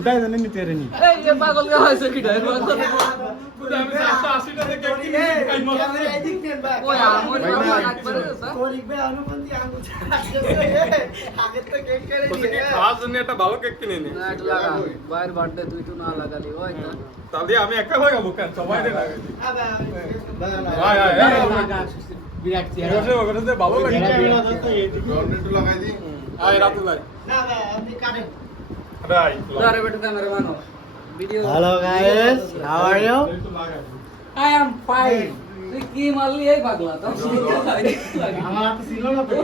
হুদাই জানি নিতে রে নি এই যে পাগল কে হইছে কিডা আমি 780 টাকা কেক কিনে খাই মজা ওই আমর বাবা একবারে স্যার খাওয়ার জন্য একটা ভালো কেক কিনে নি না এটা লাগা বাইরের বার্থডে তুই তো না লাগালি ওই না তাহলে আমি একা লাগাবো কেন সবাই লাগাই বিরাট চেহারা বসে ওখানে ভালো লাগে একটু লাগাই দিই আয় রাতে লাই না ভাই আপনি কাটেন রাই আরে বেটা cameraman video hello guys how are you I am fine তুই কি মারলি এই পাগলা তো আমার হাতে ছিল না তো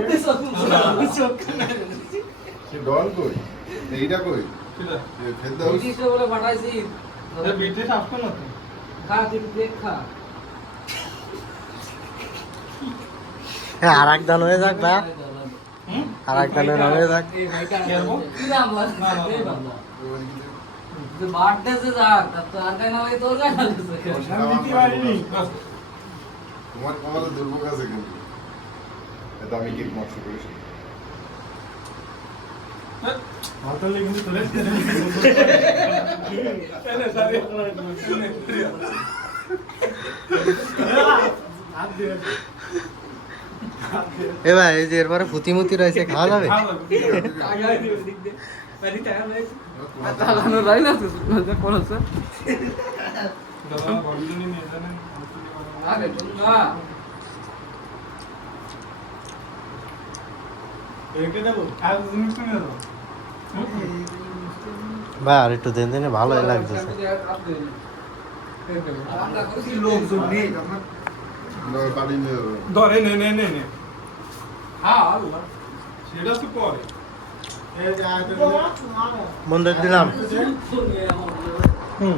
সে ডল কই এইটা কই ফেদাউস ভিডিও বলে পাঠাইছি বিটে আসতো না তো খা তুই দেখ খা আরেক দান হয়ে যাক ভাই আরেক দান হয়ে যাক এই ভাইটা কি নাম বল এই বাবা তুই বার্থডে সে যা তো আর কাই না লাগে তোর কাই না তোমার কমালে দুর্ভোগ আছে কিন্তু এটা আমি কেক নষ্ট করেছি হাতে লেগে নি তোলে এনে সারি হাত দিয়ে এ ভাই এই যে এরপরে ফুতিমুতি রয়েছে খাওয়া যাবে আগাই দিও দিক দে বাড়ি টাকা লাইছি তালানো রাই না তো কোন আছে দাদা বড়িনি নিয়ে জানেন আগে তোমরা একে দেবো আর জিনিস কিনে দেবো ভাই আর একটু দেন দেনে ভালোই লাগতেছে আমরা কইছি লোকজন নেই বাড়ি নিয়ে ধরে নে নে নে নে হ্যাঁ আল্লাহ সেটা তো পরে বন্ধ দিলাম শুনে আমার হুম